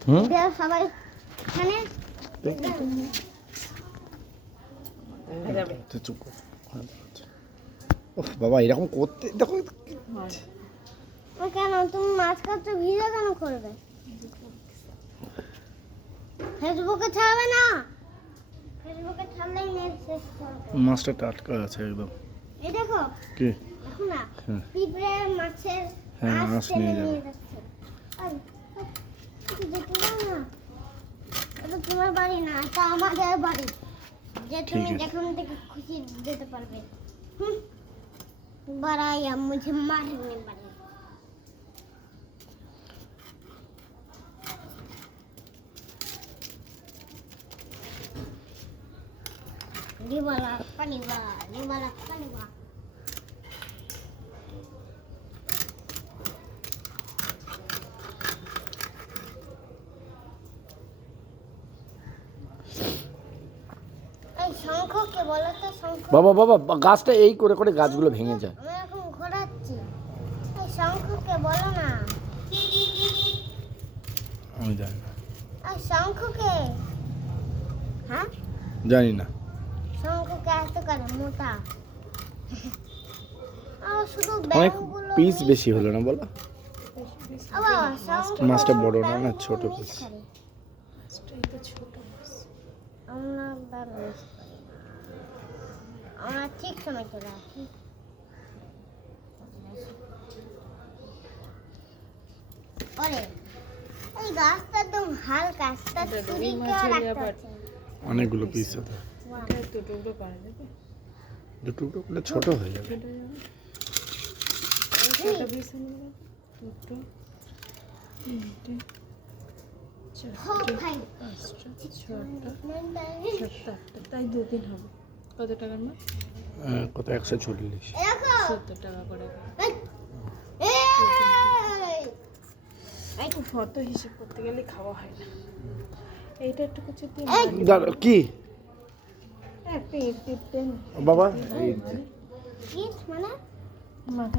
সবাই এখানে চুপ কর। ওহ বাবা এরকম করতে দেখো কেন তুমি মাছ খাচ্ছ ভিডিও কেন করবে ফেসবুকে ছাড়বে না ফেসবুকে ছাড়লেই নেট শেষ করবে মাছটা টাটকা আছে একদম এই দেখো কি দেখো না হ্যাঁ। পিঁপড়ে মাছের হ্যাঁ, মাছ নিয়ে যাবে। যাচ্ছে তুমি যেতে দাও না এটা তোমার বাড়ি না এটা আমাদের বাড়ি যে তুমি ঠিক আছে। যেখান থেকে খুশি যেতে পারবে बड़ा मुझे मारने वाले ये वाला पानी वाला শঙ্খ কে বলো তো শঙ্খ বাবা বাবা গাছটা এই করে করে গাছগুলো ভেঙে যায় আমি এখন ঘোরাচ্ছি এই শঙ্খকে বলো না আমি জানি না এই শঙ্খকে হ্যাঁ জানি না শঙ্খকে এত করে মোটা আর শুধু অনেক ব্যাঙগুলো পিস বেশি হলো না বলো আবার শঙ্খ মাছটা বড় না না ছোট পিস আমরা ব্যালেন্স করি আমরা ঠিক সময় চলে আসি ওরে এই গাছটা একদম হালকা গাছটা চুরি করে রাখতে হচ্ছে অনেকগুলো পিস আছে টুকরো করা যাবে দুটো টুকরো করলে ছোট হয়ে যাবে কটা পিস হলো দুটো তিনটে চারটে পাঁচটা ছটা সাতটা আটটা তাই দুদিন হবে কত টাকার মাছ কত 140 দেখো 70 টাকা করে এই কত হিসেব করতে গেলে খাওয়া হয় না এইটা একটু কিছু দিন দাঁড়াও, কি একটা ইট দিতেন বাবা এই কি মানে মাথাটা